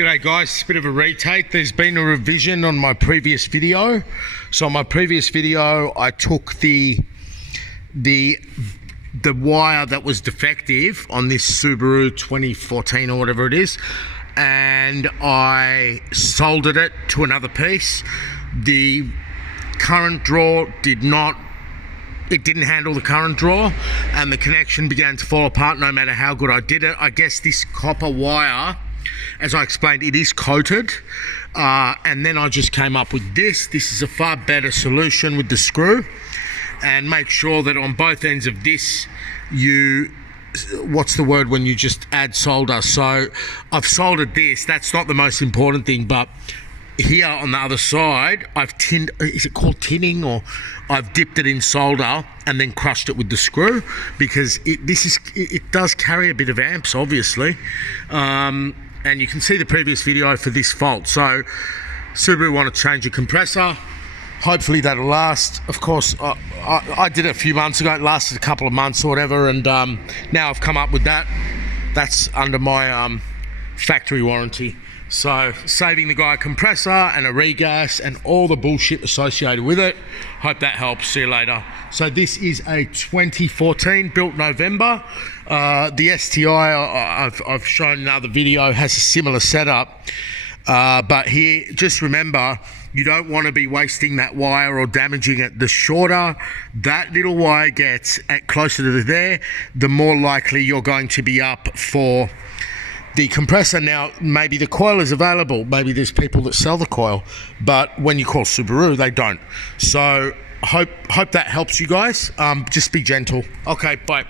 G'day guys, bit of a retake. There's been a revision on my previous video. So on my previous video, I took the wire that was defective on this Subaru 2014 or whatever it is, and I soldered it to another piece. The current draw didn't handle the current draw, and the connection began to fall apart no matter how good I did it. I guess this copper wire, as I explained, it is coated, and then I just came up with this. This is a far better solution with the screw, and make sure that on both ends of this, what's the word when you just add solder? So I've soldered this. That's not the most important thing, but here on the other side, I've tinned, is it called tinning, or I've dipped it in solder and then crushed it with the screw, because it does carry a bit of amps, obviously. And you can see the previous video for this fault. So Subaru want to change a compressor. Hopefully that'll last. Of course, I did it a few months ago. It lasted a couple of months or whatever, and now I've come up with that. That's under my factory warranty. So saving the guy a compressor and a regas and all the bullshit associated with it. Hope that helps. See you later. So this is a 2014, built November. The STI I've shown in another video has a similar setup, but here just remember, you don't want to be wasting that wire or damaging it. The shorter that little wire gets at closer to there, the more likely you're going to be up for the compressor. Now, maybe the coil is available. Maybe there's people that sell the coil, but when you call Subaru, they don't. So hope that helps you guys. Just be gentle. Okay, bye.